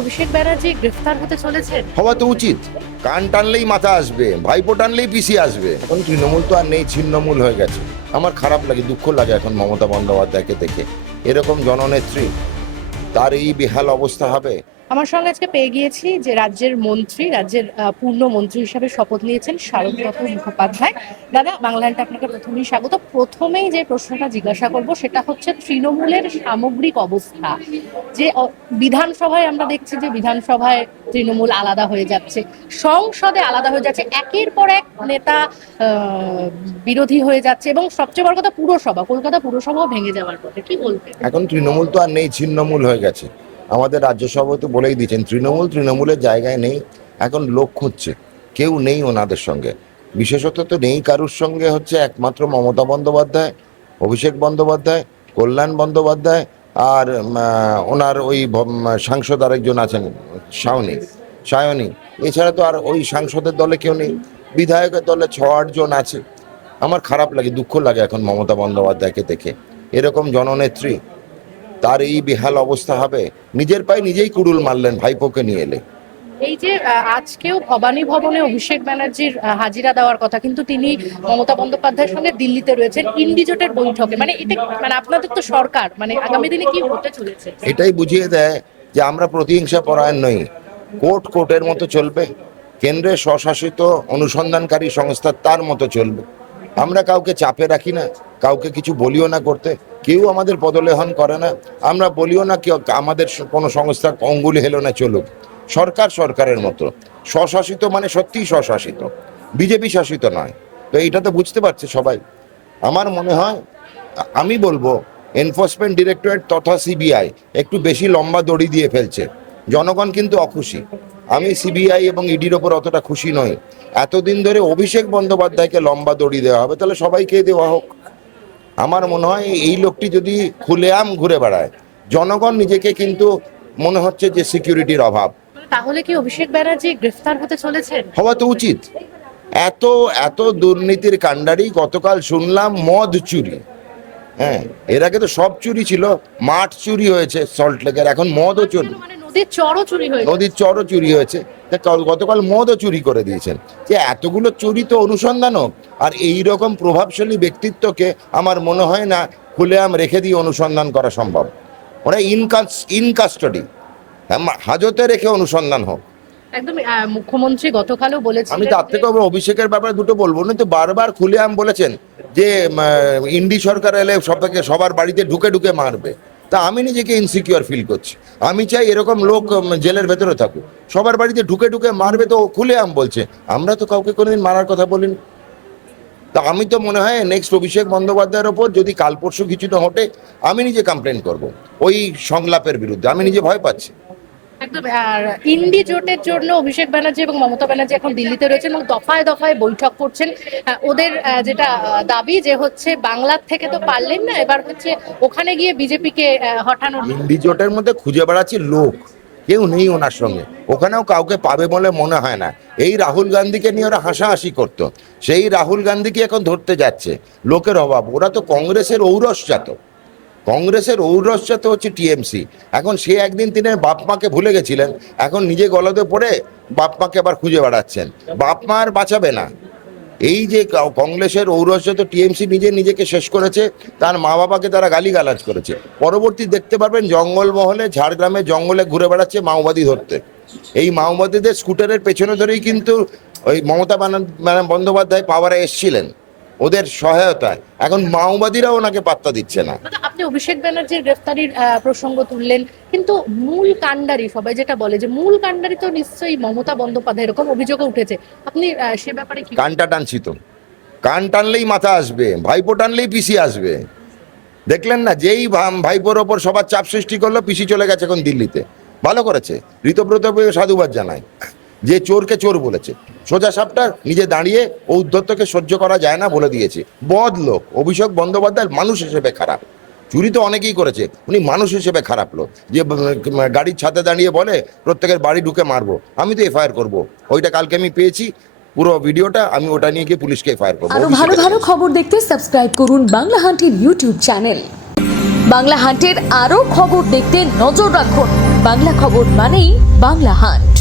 অভিষেক ব্যানার্জি গ্রেফতার হতে চলেছেন। হওয়া তো উচিত। কান টানলেই মাথা আসবে, ভাইপো টানলেই পিসি আসবে। এখন তৃণমূল তো আর নেই, ছিন্নমূল হয়ে গেছে। আমার খারাপ লাগে, দুঃখ লাগে এখন মমতা বন্দ্যোপাধ্যায়কে দেখে। এরকম জননেত্রী, তার এই বেহাল অবস্থা হবে। আমার সঙ্গে আজকে পেয়ে গিয়েছি যে রাজ্যের মন্ত্রী, রাজ্যের পূর্ণ মন্ত্রী হিসেবে শপথ নিয়েছেন শারদরত্ন মুখোপাধ্যায়। দাদা, বাংলাদেশে আপনাকে প্রথমেই স্বাগত। প্রথমেই যে প্রশ্নটা জিজ্ঞাসা করব সেটা হচ্ছে তৃণমূলের সামগ্রিক অবস্থা। যে বিধানসভায় আমরা দেখছি যে বিধানসভায় তৃণমূল আলাদা হয়ে যাচ্ছে, সংসদে আলাদা হয়ে যাচ্ছে, একের পর এক নেতা বিরোধী হয়ে যাচ্ছে, এবং সবচেয়ে বড় কথা পুরসভা, কলকাতা পুরসভাও ভেঙে যাওয়ার পথে। কি বলবেন? এখন তৃণমূল তো আর নেই, ছিন্নমূল হয়ে গেছে। আমাদের রাজ্য সভাপতি তো বলেই দিয়েছেন, তৃণমূলের জায়গায় নেই। এখন লোক খুঁজছে, কেউ নেই ওনাদের সঙ্গে। বিশেষত তো নেই কারুর সঙ্গে, হচ্ছে একমাত্র মমতা বন্দ্যোপাধ্যায়, অভিষেক বন্দ্যোপাধ্যায়, কল্যাণ বন্দ্যোপাধ্যায়, আর ওনার ওই সাংসদ আরেকজন আছেন সায়নী। এছাড়া তো আর ওই সাংসদের দলে কেউ নেই। বিধায়কের দলে 6-8 জন আছে। আমার খারাপ লাগে, দুঃখ লাগে এখন মমতা বন্দ্যোপাধ্যায়কে দেখে। এরকম জননেত্রী, তার এই বেহাল অবস্থা হবে। নিজের পায়ে নিজেই কুড়ুল মারলেন ভাইপোকে নিয়ে এলে। এই যে আজকেও ভবানী ভবনে অভিষেক ব্যানার্জির হাজিরা দেওয়ার কথা, কিন্তু তিনি মমতা বন্দ্যোপাধ্যায়ের সঙ্গে দিল্লিতে রয়েছেন ইন্ডিজোটের বৈঠকে। মানে এটা মানে আপনাদের তো সরকার, মানে আগামী দিনে কি হতে চলেছে? এটাই বুঝিয়ে দেয় যে আমরা প্রতিহিংসা পরায়ণ নই। কোর্টের মতো চলবে, কেন্দ্রের স্বশাসিত অনুসন্ধানকারী সংস্থা তার মতো চলবে। আমরা কাউকে চাপে রাখি না, কাউকে কিছু বলিও না করতে। কেউ আমাদের পদলেহন করে না, আমরা বলিও না কেউ আমাদের কোনো সংস্থা অঙ্গুলি হেলো না চলুক। সরকার সরকারের মতো স্বশাসিত, মানে সত্যিই স্বশাসিত, বিজেপি শাসিত নয়। তো এইটা তো বুঝতে পারছে সবাই। আমার মনে হয়, আমি বলবো, এনফোর্সমেন্ট ডিরেক্টরেট তথা সিবিআই একটু বেশি লম্বা দড়ি দিয়ে ফেলছে। জনগণ কিন্তু অখুশি। আমি সিবিআই এবং ইডির ওপর অতটা খুশি নই। এতদিন ধরে অভিষেক বন্দ্যোপাধ্যায়কে লম্বা দড়ি দেওয়া হবে, তাহলে সবাইকে দেওয়া হোক। আমার মনে হয় এই লোকটি যদি খুলেআম ঘুরে বেড়ায়, জনগণ নিজেকে কিন্তু মনে হচ্ছে যে সিকিউরিটির অভাব। তাহলে কি অভিষেক ব্যানার্জি গ্রেফতার হতে চলেছেন? হওয়া তো উচিত। এত এত দুর্নীতির কাণ্ডারি। গতকাল শুনলাম মদ চুরি। হ্যাঁ, এর আগে তো সব চুরি ছিল। মাঠ চুরি হয়েছে সল্টলেকের, এখন মদও চুরি, মানে নদীর চরও চুরি হয়েছে। নদীর চরও চুরি হয়েছে। গতকাল মদও চুরি করে দিয়েছেন। যে এতগুলো চুরি তো অনুসন্ধান হোক। আর এই রকম প্রভাবশালী ব্যক্তিত্বকে আমার মনে হয় না খুলেআম রেখে দিয়ে অনুসন্ধান করা সম্ভব। ওরা ইন কাস্টডি, হাজতে রেখে অনুসন্ধান হোক। একদম। মুখ্যমন্ত্রী গতকালও বলেছেন। আমি তার থেকে অভিষেকের ব্যাপারে দুটো বলবো না, তো বারবার খুলেআম বলেছেন যে ইন্ডি সরকার এলে সবার বাড়িতে ঢুকে ঢুকে মারবে। তা আমি নিজেকে ইনসিকিউর ফিল করছি। আমি চাই এরকম লোক জেলের ভেতরে থাকুক। সবার বাড়িতে ঢুকে ঢুকে মারবে, তো খুলেআম বলছে। আমরা তো কাউকে কোনোদিন মারার কথা বলিনি। তা আমি তো মনে হয় নেক্সট অভিষেক বন্দ্যোপাধ্যায়ের ওপর যদি কাল পরশু কিছু না ঘটে, আমি নিজে কমপ্লেন করব ওই সংলাপের বিরুদ্ধে। আমি নিজে ভয় পাচ্ছি। একদম। আর ইন্ডি জোটের জন্য অভিষেক ব্যানার্জি এবং মমতা ব্যানার্জি এখন দিল্লিতে রয়েছেন এবং দফায় দফায় বৈঠক করছেন। ওদের যেটা দাবি যে হচ্ছে বাংলার থেকে তো পারলেন না, এবার হচ্ছে ওখানে গিয়ে বিজেপিকে হটানোর। ইন্ডি জোটের মধ্যে খুঁজে বেড়াচ্ছি লোক, কেউ নেই ওনার সঙ্গে। ওখানেও কাউকে পাবে বলে মনে হয় না। এই রাহুল গান্ধীকে নিয়ে ওরা হাসাহাসি করতো, সেই রাহুল গান্ধীকে এখন ধরতে যাচ্ছে। লোকের অভাব। ওরা তো কংগ্রেসের ঔরসজাত। কংগ্রেসের ঔরসজাত হচ্ছে টিএমসি। এখন সে একদিন তিনি বাপ মাকে ভুলে গেছিলেন, এখন নিজে গলদে পড়ে বাপ মাকে আবার খুঁজে বেড়াচ্ছেন। বাপ মা আর বাঁচাবে না। এই যে কংগ্রেসের ঔরসজাত টিএমসি নিজেকে শেষ করেছে, তার মা বাবাকে তারা গালিগালাজ করেছে। পরবর্তী দেখতে পারবেন জঙ্গলমহলে, ঝাড়গ্রামে জঙ্গলে ঘুরে বেড়াচ্ছে মাওবাদী ধরতে। এই মাওবাদীদের স্কুটারের পেছনে ধরেই কিন্তু ওই মমতা বন্দ্যোপাধ্যায় পাওয়ারে এসছিলেন, ওদের সহায়তায়। এখন মাওবাদীরা ওনাকে পাত্তা দিচ্ছে না। আপনি অভিষেক ব্যানার্জির গ্রেফতারির প্রসঙ্গ তুললেন, কিন্তু মূল কাণ্ডারি, সবাই যেটা বলে যে মূল কাণ্ডারি তো নিশ্চয়ই মমতা বন্দ্যোপাধ্যায়, এরকম অভিযোগ উঠেছে। আপনি সে ব্যাপারে কি? কানটা টানছি তো, কান টানলেই মাথা আসবে, ভাইপো টানলেই পিসি আসবে। দেখলেন না, যেই ভাইপোর ওপর সবার চাপ সৃষ্টি করলো, পিসি চলে গেছে এখন দিল্লিতে। ভালো করেছে, ঋতব্রতকে সাধুবাদ জানায়, যে চোরকে চোর বলেছে। সোজা সাপটা নিজে দাঁড়িয়ে ঔদ্ধত্যকে সহ্য করা যায় না বলে দিয়েছে। বদ লোক অভিষেক বন্দ্যোপাধ্যায়, মানুষ হিসেবে খারাপ। চুরি তো অনেকেই করেছে, উনি মানুষ হিসেবে খারাপ লোক। যে গাড়ির ছাদে দাঁড়িয়ে বলে প্রত্যেকের বাড়ি ঢুকে মারবো, আমি তো এফআইআর করবো। ওইটা কালকে আমি পেয়েছি, পুরো ভিডিওটা। আমি ওটা নিয়ে গিয়ে পুলিশকে এফআইআর করবো। আরো ভালো ভালো খবর দেখতে সাবস্ক্রাইব করুন বাংলা হান্টের ইউটিউব চ্যানেল। বাংলা হান্টের আরো খবর দেখতে নজর রাখুন বাংলা খবর মানেই বাংলা হান্ট।